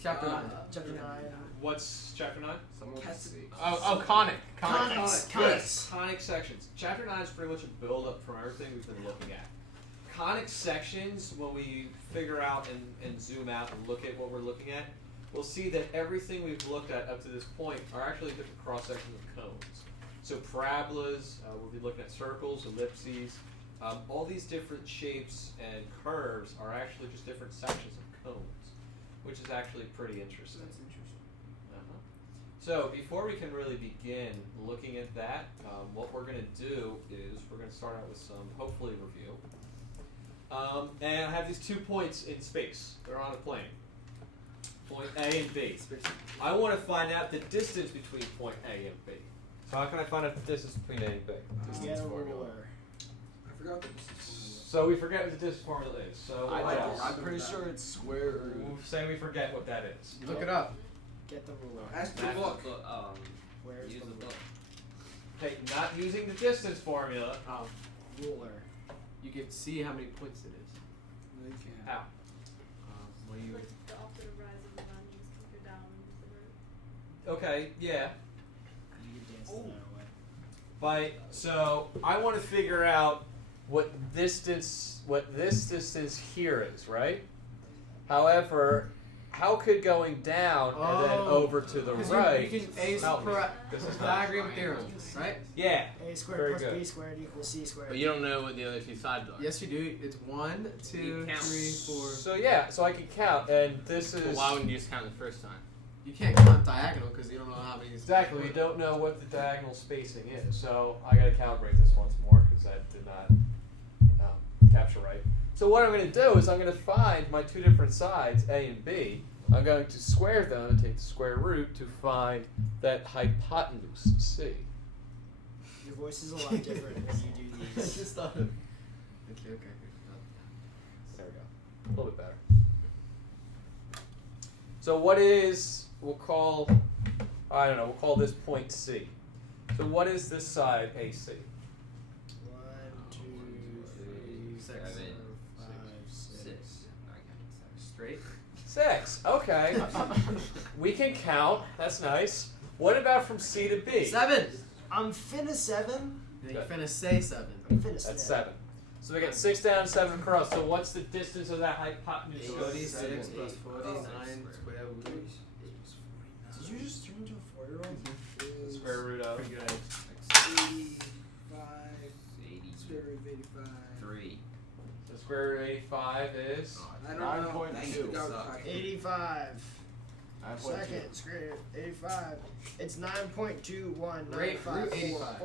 Chapter 9. Chapter 9. What's chapter 9? Conic. Conic sections. Chapter 9 is pretty much a build-up from everything we've been looking at. Conic sections, when we figure out and zoom out and look at what we're looking at, we'll see that everything we've looked at up to this point are actually different cross-sections of cones. So parabolas, we'll be looking at circles, ellipses. All these different shapes and curves are actually just different sections of cones, which is actually pretty interesting. That's interesting. So before we can really begin looking at that, what we're going to do is we're going to start out with some, hopefully, review. And I have these 2 points in space. They're on a plane. Point A and B. I want to find out the distance between point A and B. So how can I find out the distance between A and B? Get a ruler. I forgot the distance. So we forget what the distance formula is. So I'm pretty sure it's square root. we'll say we forget what that is. Look it up. Get the ruler. Ask the book. Where's Use the the book. Okay, not using the distance formula. ruler? You can see how many points it is. No, you can't. How? What do you? Like the opposite of rise of the sun, you just keep it down and use the root. Okay, yeah. You can dance that away. So I want to figure out what this distance here is, right? However, how could going down and then over to the right? You can help me? This is diagram theorem, right? Yeah. A squared Very plus good. B squared equals C squared. But you don't know what the other two sides are. Yes, you do. It's 1, 2, You count. 3, 4. So yeah, so I can count, and this But is why wouldn't you just count the first time? You can't count diagonal because you don't know how many. exactly. We don't know what the diagonal spacing is, so I got to calibrate this once more because that did not capture right. So what I'm going to do is I'm going to find my 2 different sides, A and B. I'm going to square them and take the square root to find that hypotenuse, C. Your voice is a lot different when you do I these. just thought of. Okay. There we go. A little bit better. So what is, we'll call this point C. So what is this side, AC? 1, 2, 3, 6, 4, 5, 6. Straight. 6. Okay. We can count. That's nice. What about from C to B? 7. I'm finna 7. Then you're finna say 7. I'm finna That's 7. So we got 6 down, 7 across. So what's the distance of that hypotenuse? 46 plus 49 square root. Did you just turn into a 4-year-old? Square root of. Pretty good. 85. Square root of 85. 3. The square root of 85 is. I don't know. 85. 9.2. Second, square root 85. It's 9.2195. Root 85.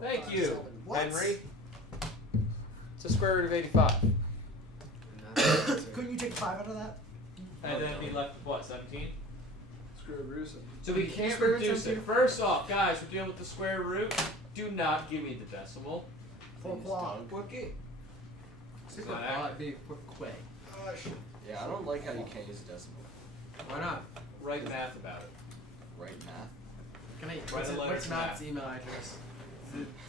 Thank you, 7. What? Henry. It's a square root of 85. Couldn't you take 5 out of that? And then be left with what, 17? Square root of 7. So we can't reduce it. First off, guys, we're dealing with the square root. Do not give me the decimal. For quad. Por quê? It's not accurate. Yeah, I don't like how you can't use decimal. Why not? Write math about it. Right math. Can I? Write a letter What's to Matt's Matt. email address?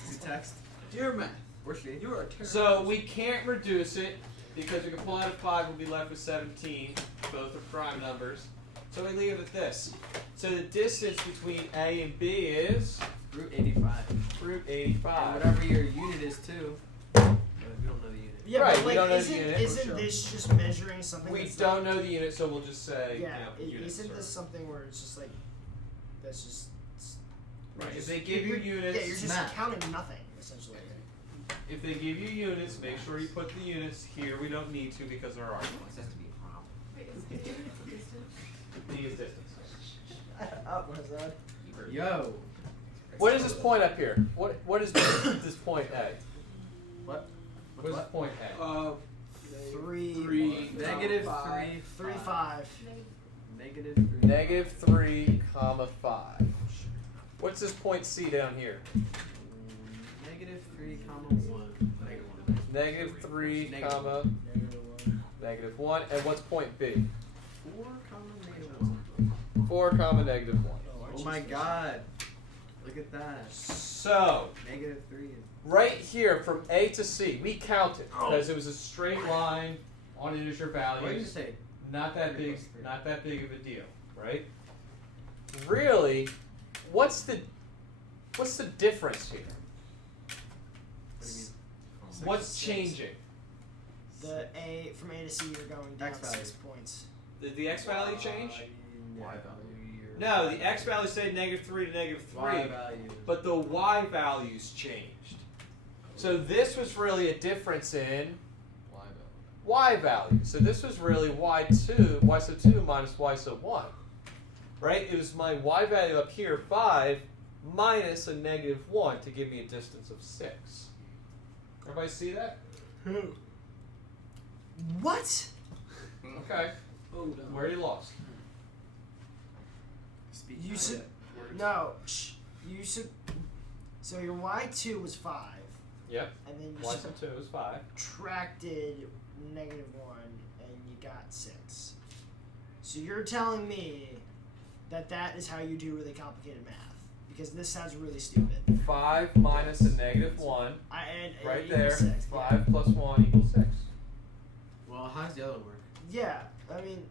Is it text? Dear Matt, Where's she? you are a terrible. So we can't reduce it because we can pull out a 5, we'll be left with 17. Both are prime numbers. So we leave it at this. So the distance between A and B is Root 85. root And 85. whatever your unit is too. We don't know the unit. Yeah, Right, but we don't know like, the unit. isn't Sure. this just measuring something? We that's don't not, know the unit, so we'll just say Yeah, units. isn't or- this something where it's just like that's just Right. just- If they give you you're- units, yeah, you're just math. counting nothing essentially. if they give you units, make sure you put the units here. We don't need to because there are arguments. This has to be a problem. Wait, is it distance? D is distance. Up, what is that? Yo. What is this point up here? What is this point A? What? What is this point A? 3, Negative 5, 3, 5. Negative 3. Negative 3, comma 5. What's this point C down here? Negative 3, comma 1. Negative 3, Negative comma negative 1. And what's point B? 4, comma negative 1. 4, comma negative 1. Oh my god. Look at that. So, Negative 3 and right here from A to C, we counted because it was a straight line on integer What did you values. say? Not that 3 big. plus 3. Not that big of a deal, right? Really, what's the difference here? What do you mean? What's Six. changing? The A from A to C, you're going down X value. 6 points. Did the x value change? Y value. No, the x value stayed -3 to -3, Y value. but the y values changed. So this was really a difference in y value. So this was really y sub 2 minus y sub 1. Right? It was my y value up here, 5, minus a -1 to give me a distance of 6. Everybody see that? What? Okay. Where are you lost? Speak You kind said- of words. No. You should. So your y2 was 5, Yep. and then you Y sub 2 is 5. subtracted -1, and you got 6. So you're telling me that is how you do really complicated math, because this sounds really stupid. 5 minus a -1. And Right it there. equals 6. 5 plus 1 equals 6. Well, how does the other work? Yeah, I mean,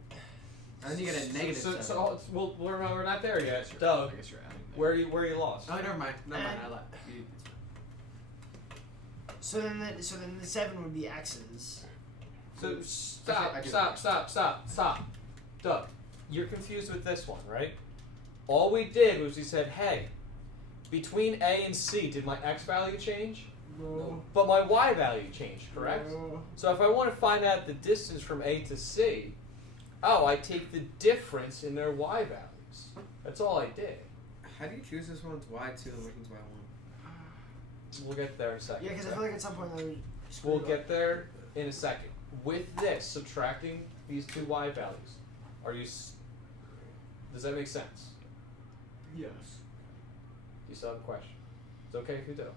And then you get a negative So, 7. we're not there yet. Doug, I guess you're adding that. where are you lost? Oh, never mind. Never mind. And- I lied. It's fine. so then the 7 would be x's. So I get stop. Doug, you're confused with this one, right? All we did was we said, hey, between A and C, did my x value change? No. But my y value changed, correct? No. So if I want to find out the distance from A to C, I take the difference in their y values. That's all I did. How do you choose this one's Y2 and which one's Y1? We'll get there in a second. Yeah, because I feel like at some point they would screw We'll up. get there in a second. With this, subtracting these two y values, does that make sense? Yes. You still have a question? It's okay if you do.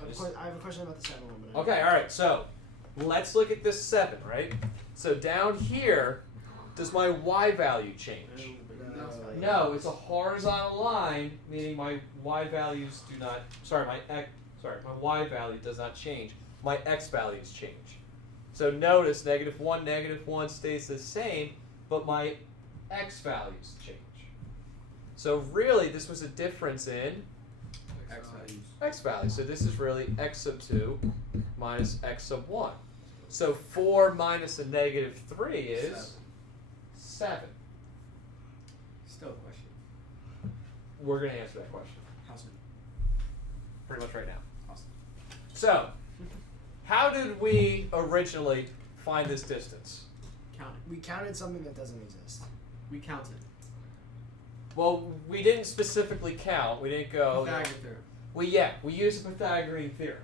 I have a question about the 7 one. But Okay, alright, so let's look at this 7, right? So down here, does my y value change? No, it's a horizontal line, meaning my y values do not, my y value does not change. My x values change. So notice -1 stays the same, but my x values change. So really, this was a difference in X values. x value. So this is really x sub 2 minus x sub 1. So 4 minus a -3 is 7. Still a question. We're going to answer that question How soon? pretty much right now. Awesome. So, how did we originally find this distance? Count it. we counted something that doesn't exist. We counted. Well, we didn't specifically count. We didn't go. Pythagorean theorem. We used the Pythagorean theorem.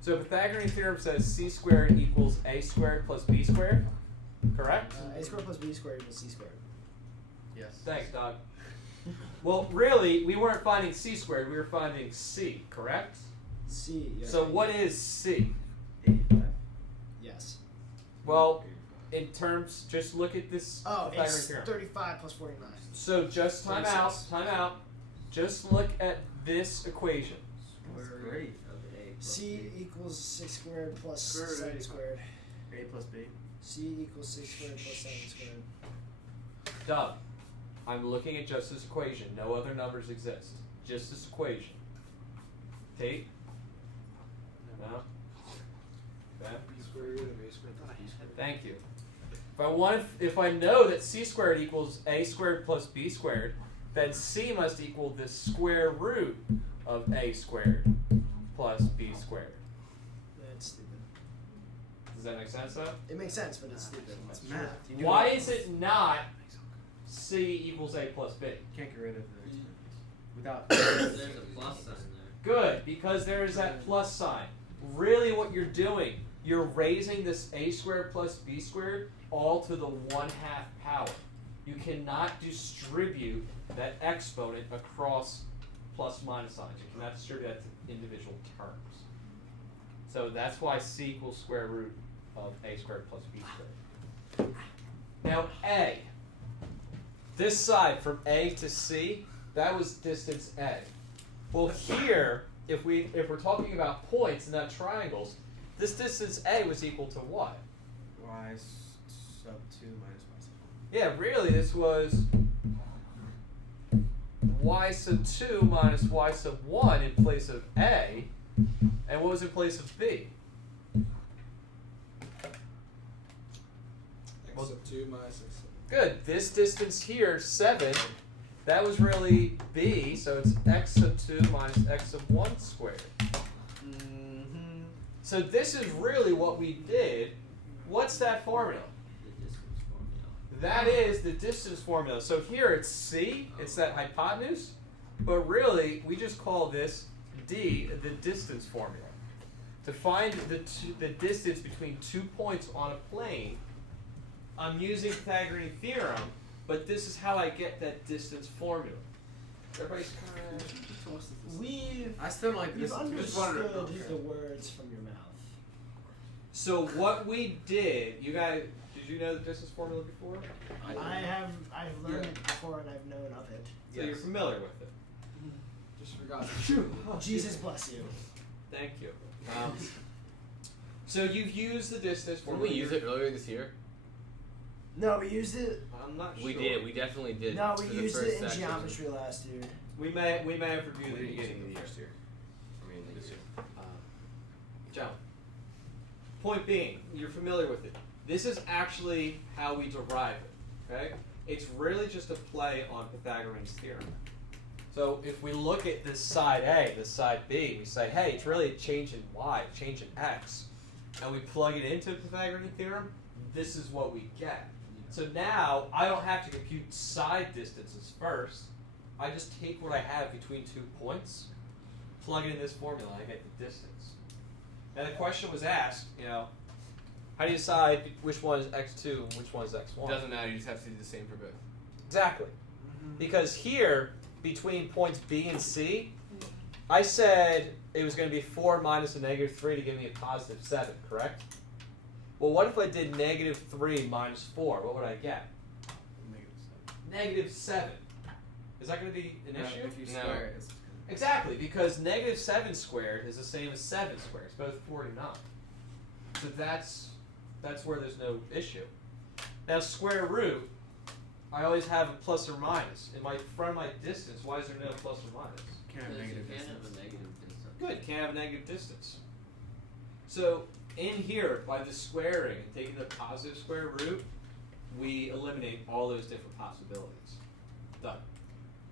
So Pythagorean theorem says c squared equals a squared plus b squared. Correct? A squared plus b squared equals c squared. Yes. Thanks, Doug. Well, really, we weren't finding c squared. We were finding c. Correct? C. Yeah, So what is c? 85. Yes. Well, in terms, just look at this Oh, Pythagorean it's theorem. 35 plus 49. So just time out. 36. Time out. Just look at this equation. That's great. C equals 6 squared plus Square root 7 85. squared. A plus B. C equals 6 squared plus 7 squared. Doug, I'm looking at just this equation. No other numbers exist. Just this equation. Tate? No? Ben? Thank you. If I know that c squared equals a squared plus b squared, then c must equal the square root of a squared plus b squared. That's stupid. Does that make sense though? It makes sense, but it's stupid. It's math. You do Why it. is it not c equals a plus b? You can't get rid of the exponents without. There's a plus sign there. Good, because there is that plus sign. Really what you're doing, you're raising this a squared plus b squared all to the 1/2 power. You cannot distribute that exponent across plus minus signs. You cannot distribute that to individual terms. So that's why c equals square root of a squared plus b squared. Now a, this side from a to c, that was distance a. Well here, if we're talking about points and not triangles, this distance a was equal to what? Y sub 2 minus y sub 1. Yeah, really, this was y sub 2 minus y sub 1 in place of A. And what was in place of B? X sub 2 minus X sub 1. Good. This distance here, 7, that was really B, so it's x sub 2 minus x sub 1 squared. Mm-hmm. So this is really what we did. What's that formula? The distance formula. That is the distance formula. So here it's C, it's that hypotenuse, but really we just call this D, the distance formula. To find the distance between 2 points on a plane, I'm using Pythagorean theorem, but this is how I get that distance formula. Everybody's kind of... I still don't like We've this. understood the words from your mouth. So what we did, you guys, did you know the distance formula before? I've learned it before and I've known of it. So you're familiar with it. Just forgot. Jesus bless you. Thank you. So you've used the distance Didn't formula. we use it earlier this year? No, we used it. I'm not sure. We did. We definitely did. No, for we the used first it in section. geometry last year. We may have reviewed the beginning of the first year. I mean, this year. John. Point being, you're familiar with it. This is actually how we derive it. Okay? It's really just a play on Pythagorean's theorem. So if we look at this side A, this side B, we say, hey, it's really a change in y, a change in x, and we plug it into Pythagorean theorem, this is what we get. So now I don't have to compute side distances first. I just take what I have between 2 points, plug it in this formula, and I get the distance. Now the question was asked, how do you decide which one is x2 and which one is x1? Doesn't matter. You just have to do the same for both. Exactly. Because here, between points B and C, I said it was going to be 4 minus a negative 3 to give me a positive 7, correct? Well, what if I did negative 3 minus 4? What would I get? Negative 7. Is that going to be an issue? If you No. square it, it's Exactly, because negative 7 squared is the same as 7 squared. It's both 49. So that's where there's no issue. Now, square root, I always have a plus or minus. In from my distance, why is there no plus or minus? can't have Because you negative can't distance. have a negative distance. Good, can't have a negative distance. So in here, by the squaring and taking the positive square root, we eliminate all those different possibilities. Done.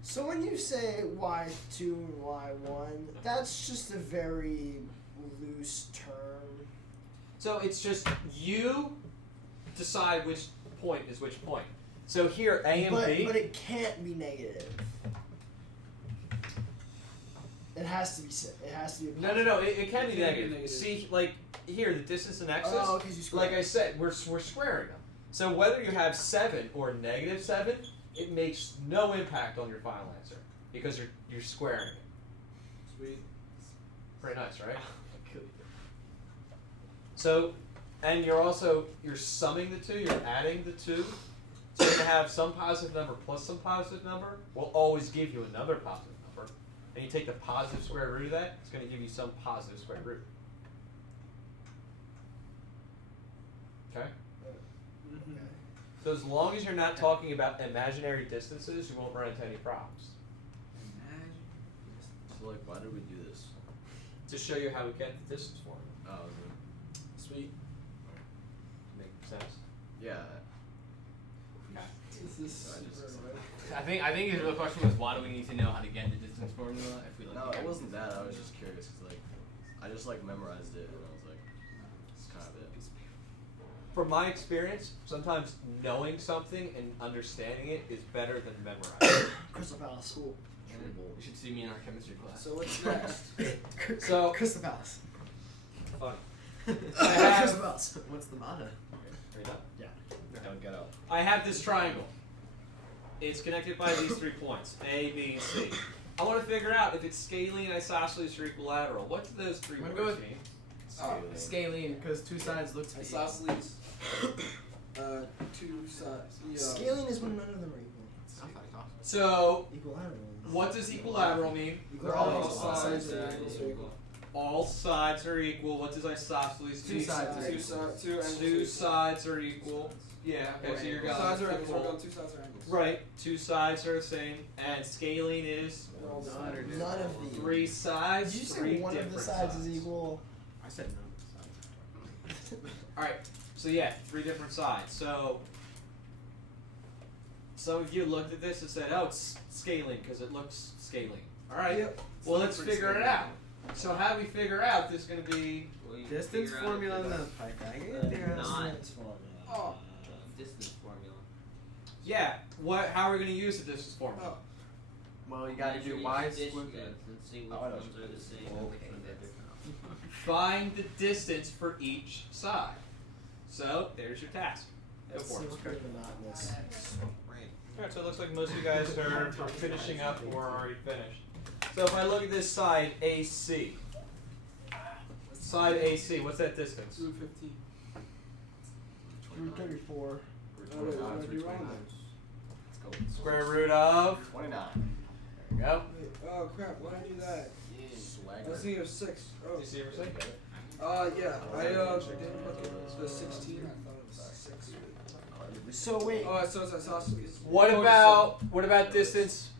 So when you say y2 and y1, that's just a very loose term. So it's just you decide which point is which point. So here, A and B. But it can't be negative. It has to be. It has to be. No. It can be It can be negative. negative. See, like here, the distance and x's. Oh, because you square. Like I said, we're squaring them. So whether you have 7 or negative 7, it makes no impact on your final answer because you're squaring it. Sweet. Pretty nice, right? So, and you're summing the two. You're adding the two. So you're gonna have some positive number plus some positive number. Will always give you another positive number. And you take the positive square root of that. It's going to give you some positive square root. Okay. So as long as you're not talking about imaginary distances, you won't run into any problems. So like, why did we do this? To show you how we get the distance formula. Oh, Sweet. Make sense? yeah. This is super annoying. I think the real question was why do we need to know how to get the distance formula if we like. No, it wasn't that. I was just curious because like, I just like memorized it and I was like, it's kind of it. From my experience, sometimes knowing something and understanding it is better than memorizing. Crystal Palace. Cool. You should see me in our chemistry class. So what's next? So Crystal Palace. funny. Crystal Palace. What's the motto? Are you done? Yeah. Don't get out. I have this triangle. It's connected by these 3 points, A, B, and C. I want to figure out if it's scalene, isosceles, or equalateral. What do those 3 I'm words gonna go with mean? Scalene, because 2 sides look to be Isosceles. 2 sides. Yeah. Scaling is when none of them are equal. So, Equilateral. what does equilateral mean? They're all Equilateral. sides are equal. All sides are equal. What does isosceles mean? Two sides are Two equal. sides. Two angles. 2 sides are equal. Yeah. Okay. Or So you're angles. going Sides are angles. We're equal. going 2 sides are angles. Right. Two sides are the same, and scaling is They're all the None are same. different. None of these. three sides. Did you three say one of the different sides is equal? I said none of the sides. All right. So yeah, three different sides. So some of you looked at this and said, "Oh, it's scaling because it looks scaling." All right. Yep. Well, let's figure it out. So how do we figure out this is going to be? Well, you Distance figure out formula if and the it's Pythagorean theorem. not- Oh. distance formula. Yeah. What? How are we going to use the distance formula? Oh. Well, you gotta Measure do each y distance squared. and see which Oh, I know. ones are the same and which Okay, ones are that's- different. Find the distance for each side. So there's your task. Go for it. Seems pretty monotonous. Alright, so it looks like most of you guys are finishing up or are already finished. So if I look at this side AC. Side AC, what's that distance? Root 15. Root 34. Oh, wait, what did I do wrong? Let's go. Square root of. 29. There you go. Wait, oh crap, why did I do that? I was Swagger. thinking of 6. Oh. You see what I'm saying? Yeah. I didn't look at the 16. I thought it was 6. So wait. Oh, so it's isosceles. What about distance?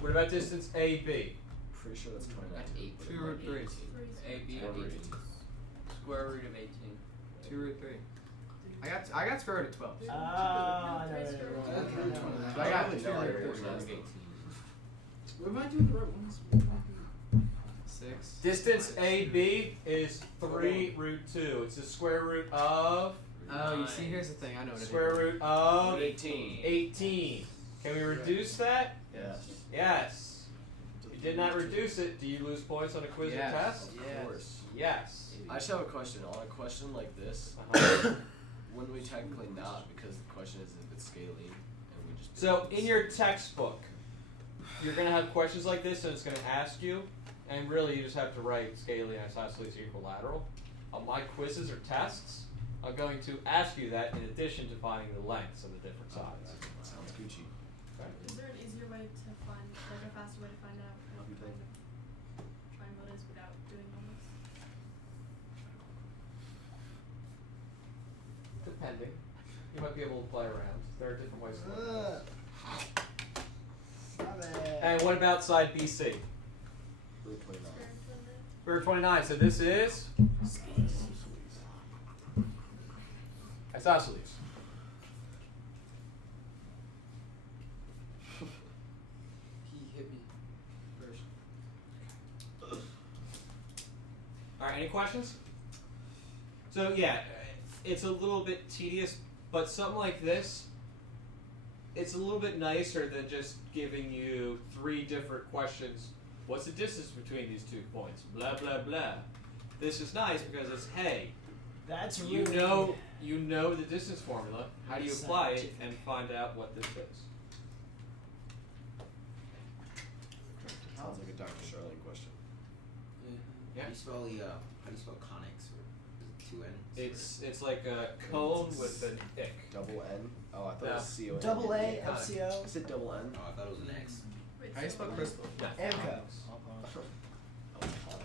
What about distance AB? Pretty sure that's 29. That's 8. 2 root 3. AB Square of root 18. Square root of 18. 2 root 3. I got square root of 12. Ah, no, no, no, That's no, root no. 29. I got really two no root idea three. what it is. 18. What am I doing the right ones? 6. Distance AB is 3 root 2. It's the square root of Oh, you see, here's the thing. I know what it is. square root of 18. 18. Can we reduce that? Yes. Yes. If you did not reduce it, do you lose points on a quiz Yes. or test? Of course. Yes. I just have a question. On a question like this, Uh-huh. wouldn't we technically not? Because the question is if it's scaling, and we just. So in your textbook, you're going to have questions like this, and it's going to ask you, and really you just have to write scaling, isosceles, or equilateral. On my quizzes or tests, I'm going to ask you that in addition to finding the lengths of the different sides. Sounds Gucci. Is there an easier way to find, like a faster way to find out what kind of triangle it is without doing all this? Depending. You might be able to play around. There are different ways to look at this. Stop it. And what about side BC? Root 29. Square root 29. So this is isosceles. He hit me first. All right. Any questions? So yeah, it's a little bit tedious, but something like this, it's a little bit nicer than just giving you 3 different questions. What's the distance between these 2 points? Blah blah blah. This is nice because it's hey, That's you really know the distance formula. How do you apply it and find out what this is? Sounds like a Dr. Charlene question. Yeah. How do you spell conics? Or is it 2 N's? It's like a cone with an ick. Double N? Oh, I thought it was C-O-N. double A Conic. FCO I said double N. Oh, I thought it was an X. Wait, How do you so spell what? crystal? Amco. Oh,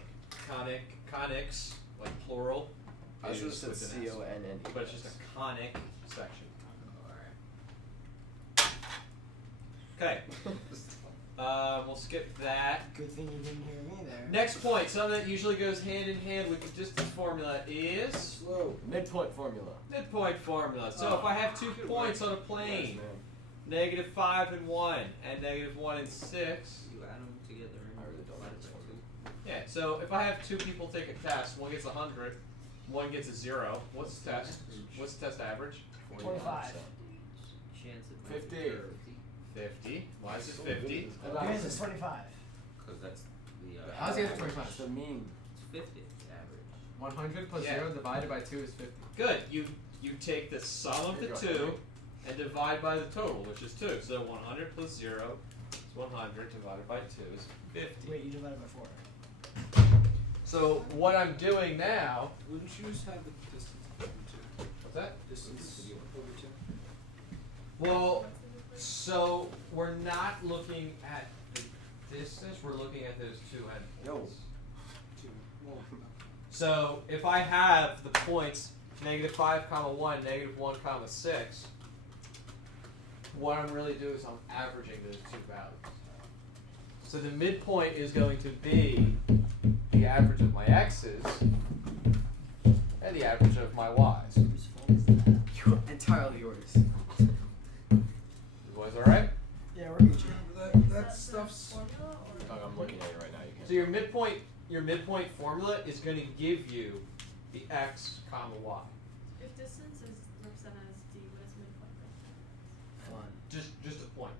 conic. Conics, like plural. I should have is said with an S. C-O-N-N. But it's just a conic section. Okay. We'll skip that. Good thing you didn't hear me there. Next point, something that usually goes hand in hand with the distance formula is Slow. Midpoint formula. midpoint formula. So if I have 2 points on a plane, -5 and 1, and -1 and 6. You add them together and I really don't divide like it this by 2. Yeah, so if I have 2 people take a test, one gets 100, one gets a 0. What's the test? What's the test average? 25. Chance of 50. 50. Why is it 50? Yours is 25. Because that's the. How's the answer 25? It's the mean. It's 50 average. 100 plus Yeah. 0 divided by 2 is 50. Good. You take the sum of the 2 and divide by the total, which is 2. So 100 plus 0 is 100 divided by 2 is 50. Wait, you divided by 4. So what I'm doing now, Wouldn't you just have the distance over 2? what's that? Distance over 2. Well, so we're not looking at the distance, we're looking at those 2 endpoints. 2. 2. Well, So if I have the points -5, comma 1, -1, comma 6, what I'm really doing is I'm averaging those two values. So the midpoint is going to be the average of my x's and the average of my y's. Whose fault is that? Entirely yours. You boys alright? Yeah, we're Gucci. That stuff's. Formula or Oh, I'm looking at it right now. You can't. So your midpoint formula is going to give you the x, comma y. if distance is represented as d, what is midpoint represented? Fun. Just a point.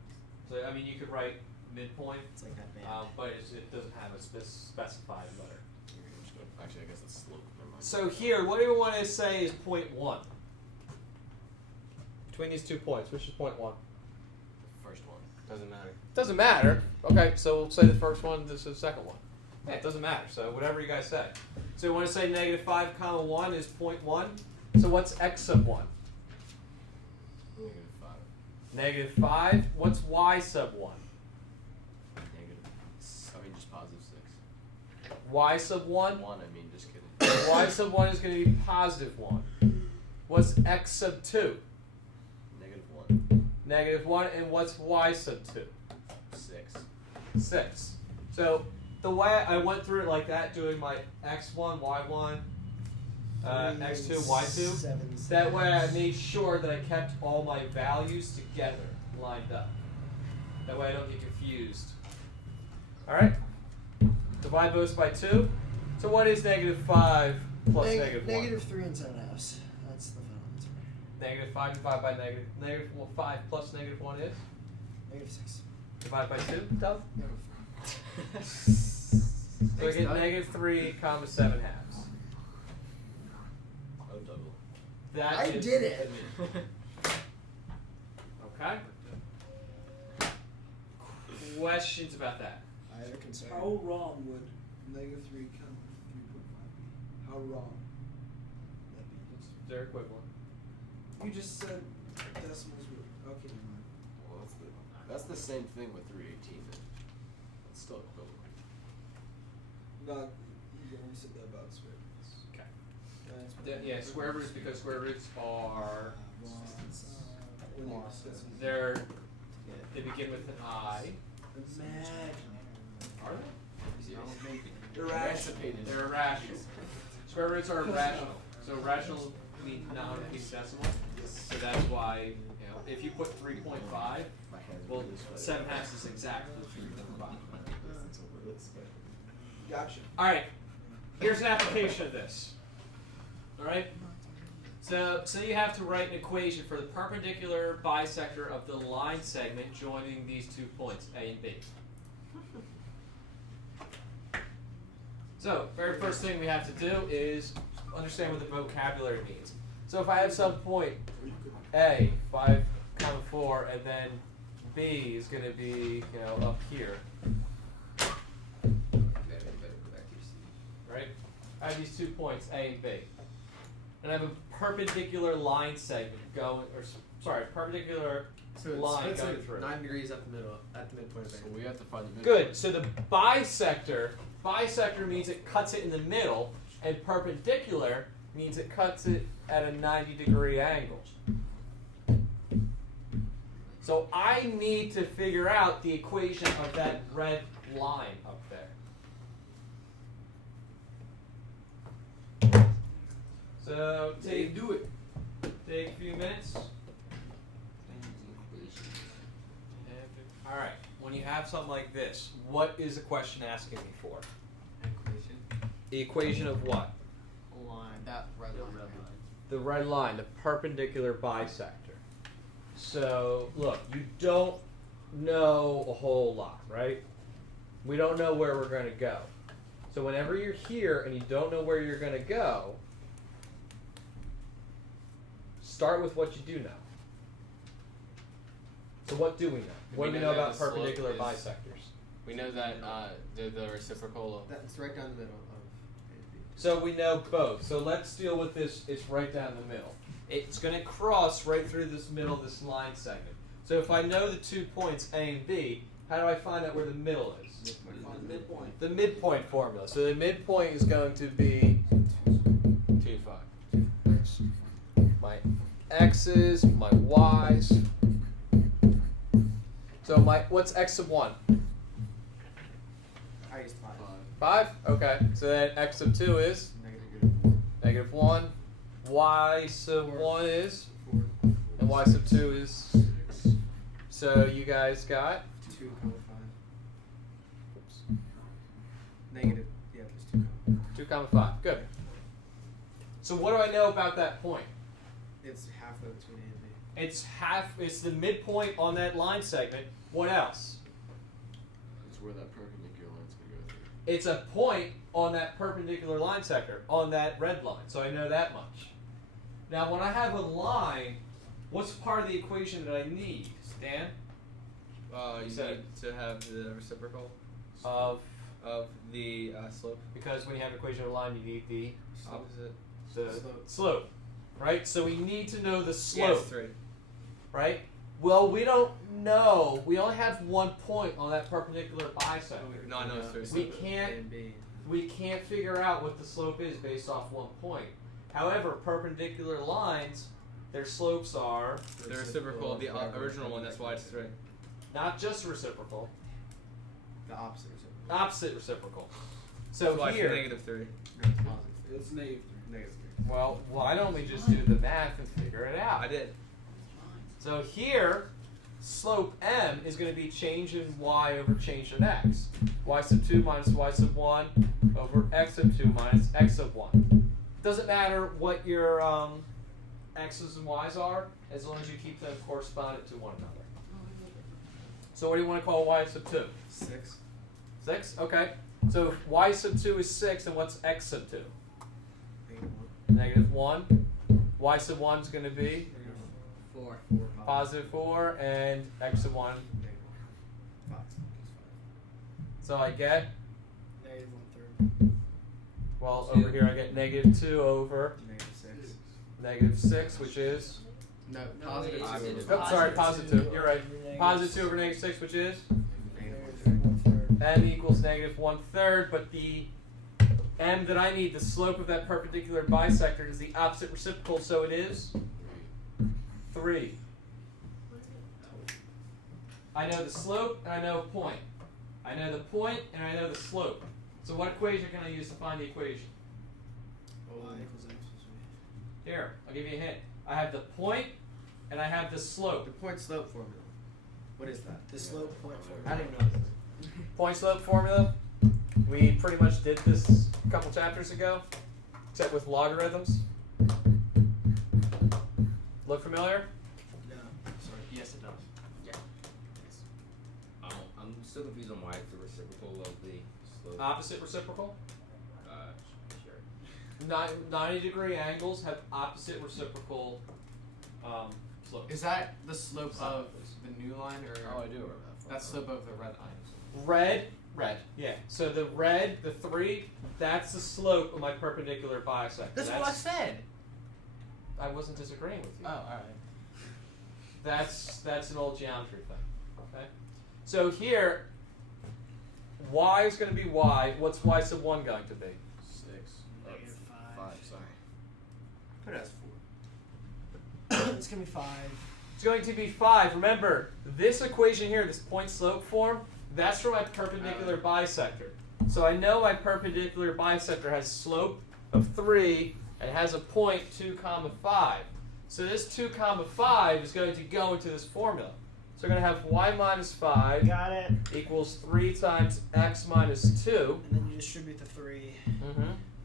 So I mean, you could write midpoint, It's like that band. but it doesn't have a specified letter. Actually, I guess that's slope. Never mind. So here, what do we want to say is point 1? Between these 2 points, which is point 1? First one. Doesn't matter. Doesn't matter. Okay, so we'll say the first one, this is the second one. Yeah, it doesn't matter, so whatever you guys say. So we want to say -5, comma 1 is point 1. So what's x sub 1? -5. -5. What's y sub 1? Negative. I mean, just +6. Y sub 1? 1. I mean, just kidding. Y sub 1 is going to be +1. What's x sub 2? -1. -1. And what's y sub 2? 6. 6. So the way I went through it like that, doing my x1, y1, x2, y2, 7, that way I made sure that I kept all my values together, lined up. That way I don't get confused. Alright? Divide both by 2. So what is -5 plus -1? -3 and 7/2. That's the final answer. -5 divided by -5 plus -1 is? -6. Divide by 2, Dove? So I Thanks, get Doug. -3, comma 7/2. Oh, double. That I is did it. Okay. Questions about that? I have a concern. How wrong would -3 come 3.5 be? How wrong would that be? They're equivalent. You just said decimals were okay. Never mind. Well, that's the same thing with 318. Then. It's still equivalent. Not you only said that about square roots. Okay. Yeah, square roots, because square roots are they begin with an I. Imagine. Are they? Irrational. They're irrational. Square roots are irrational. So rational means non-decimal. So that's why, if you put 3.5, well, 7/2 is exactly 3.5. Gotcha. All right. Here's an application of this. All right. So you have to write an equation for the perpendicular bisector of the line segment joining these 2 points, A and B. So, very first thing we have to do is understand what the vocabulary means. So if I have some point A, 5, 4, and then B is going to be, up here, You better go back to your seat. right? I have these 2 points, A and B. And I have a perpendicular line segment perpendicular So it line splits going it through. 9 degrees at the middle, at the midpoint of So it. we have to find the midpoint. Good. So the bisector means it cuts it in the middle, and perpendicular means it cuts it at a 90-degree angle. So I need to figure out the equation of that red line up there. So take a few minutes. All right. When you have something like this, what is the question asking me for? Equation. The equation of what? Line. That red line. The red line, the perpendicular bisector. So, look, you don't know a whole lot, right? We don't know where we're going to go. So whenever you're here and you don't know where you're going to go, start with what you do know. So what do we know? What do we know that about the slope perpendicular is- bisectors? We know that they're the reciprocal of. That's right down the middle of A and B. So we know both. So let's deal with this. It's right down the middle. It's going to cross right through this middle of this line segment. So if I know the 2 points A and B, how do I find out where the middle is? Find the midpoint. The midpoint formula. So the midpoint is going to be 2, 5. x's, my y's. So what's x sub 1? I used 5. 5? Okay. So then x sub 2 is negative 1. Y sub 1 is? 4. And y sub 2 is? So you guys got? 2, 5. Oops. Negative. Yeah, there's 2. 2, 5. Good. So what do I know about that point? It's halfway between A and B. It's the midpoint on that line segment. What else? It's where that perpendicular line's gonna go through. It's a point on that perpendicular line sector, on that red line. So I know that much. Now when I have a line, what's part of the equation that I need? Stan? You said need to have the reciprocal Of, the slope. because when you have an equation of a line, you need the Opposite. slope. Right? So we need to know the slope. Yes, 3. Right? Well, we don't know. We only have one point on that perpendicular bisector. No, I know it's 3. We can't A and B. we can't figure out what the slope is based off one point. However, perpendicular lines, their slopes are The reciprocal of the original one. That's why it's 3. not just reciprocal, The opposite reciprocal. opposite reciprocal. So That's why here, it's negative 3. No, it's positive. It's negative 3. Negative 3. well, why don't we just do the math and figure it out? I did. So here, slope m is going to be change in y over change in x. Y sub 2 minus y sub 1 over x sub 2 minus x sub 1. Doesn't matter what your x's and y's are, as long as you keep them correspondent to one another. So what do you want to call y sub 2? 6. 6? Okay. So if y sub 2 is 6, and what's x sub 2? Negative 1. Negative 1. Y sub 1 is going to be Negative 4. 4. positive 4, and x sub 1. Negative 5. So I get, Negative 1/3. well, over here I get negative 2 over Negative 6. negative 6, which is, No, positive 2. Positive. oh, sorry, positive 2. You're right. Positive 2 over negative 6, which is? Negative 1/3. Negative 1/3. M equals negative 1/3, but the m that I need, the slope of that perpendicular bisector, is the opposite reciprocal, so it is 3. I know the slope and I know point. I know the point and I know the slope. So what equation can I use to find the equation? Oh, Y equals M plus V. Here, I'll give you a hint. I have the point and I have the slope. The point slope formula. What is that? The slope point I formula. don't even know what this is. Point slope formula. We pretty much did this a couple chapters ago, except with logarithms. Look familiar? No. Sorry. Yes, it does. I'm still confused on why it's the reciprocal of the slope. Opposite reciprocal. Sure. 90-degree angles have opposite reciprocal slopes. Is that the slope of the new line, or Oh, I do remember that. that's slope of the red line? Red. Yeah. So the red, the 3, that's the slope of my perpendicular bisector. That's what I said. I wasn't disagreeing with you. Oh, all right. That's an old geometry thing. Okay. So here, y is going to be y. What's y sub 1 going to be? 6. Negative 5. 5. Sorry. Put it as 4. It's gonna be 5. It's going to be 5. Remember, this equation here, this point slope form, that's for my perpendicular bisector. So I know my perpendicular bisector has slope of 3 and has a point 2, 5. So this 2, 5 is going to go into this formula. So we're going to have y minus 5 Got it. equals 3 times x minus 2 And then you distribute the 3.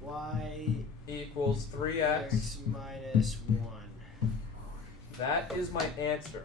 Y equals 3x. x minus 1. That is my answer.